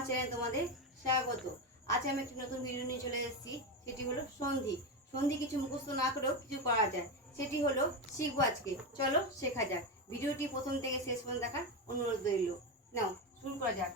আমার চ্যানেলে তোমাদের স্বাগত। আজ আমি একটি নতুন ভিডিও নিয়ে চলে এসেছি, সেটি হলো সন্ধি। সন্ধি কিছু মুখস্থ না করেও কিছু করা যায়, সেটি হলো শিখবো আজকে। চলো শেখা যাক। ভিডিওটি প্রথম থেকে শেষ পর্যন্ত দেখার অনুরোধ রইল। নাও শুরু করা যাক।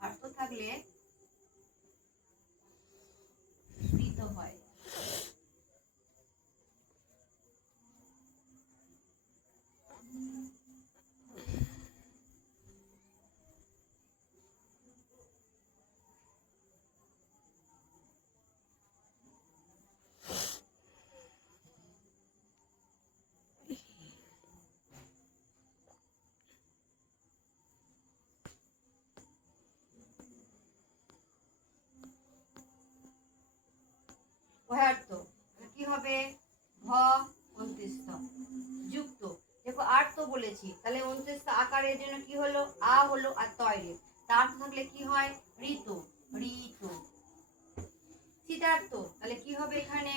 আর্থ থাকলে স্মৃত হয়। ভয়ার্থ কি হবে? ভ অন্ত্যেষ্ঠ যুক্ত। দেখো আর্থ বলেছি, তাহলে অন্ত্যেষ্ঠ আকারের জন্য কি হলো? আ হলো, আর তয়রে তার থাকলে কি হয়? ঋত ঋত। শীতার্থ তাহলে কি হবে? এখানে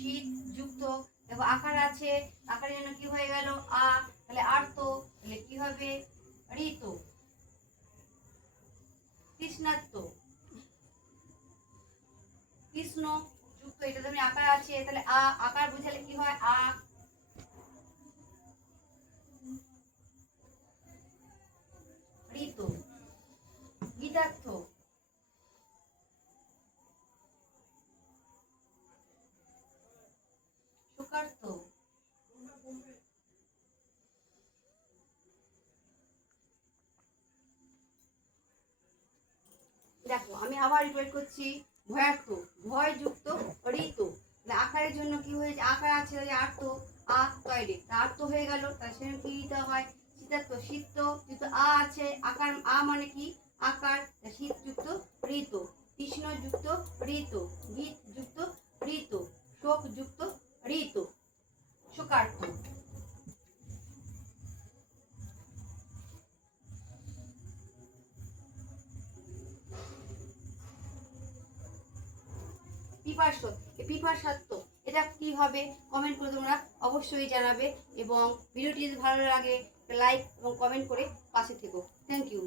শীত যুক্ত। দেখো আকার আছে, আকারের জন্য কি হয়ে গেল? আ, তাহলে আর্ত, তাহলে কি হবে? ঋত। কৃষ্ণার্থ কৃষ্ণ যুক্ত, এটা তুমি আকার আছে, তাহলে আ, আকার বুঝালে কি হয়? আ। ঋত। গীতার্থ সুখার্থ। দেখো আমি আবার রিপিট করছি। ভয়ার্থ ভয় যুক্ত ঋত। আকারের জন্য কি হয়েছে? আকার আছে আর্ত, আ তৈরি আর্ত হয়ে গেল, তার সেখানে কি দিতে হয়? শীতার্থ শীত যেহেতু আ আছে, আকার আ মানে কি? আকার, শীত যুক্ত ঋত। কৃষ্ণ যুক্ত ঋত। গীত যুক্ত ঋত। শোক যুক্ত ঋত। শোকার্থ। পিপাসার্থ এটা কি হবে? কমেন্ট করে তোমরা অবশ্যই জানাবে, এবং ভিডিওটি যদি ভালো লাগে লাইক এবং কমেন্ট করে পাশে থেকো। Thank you.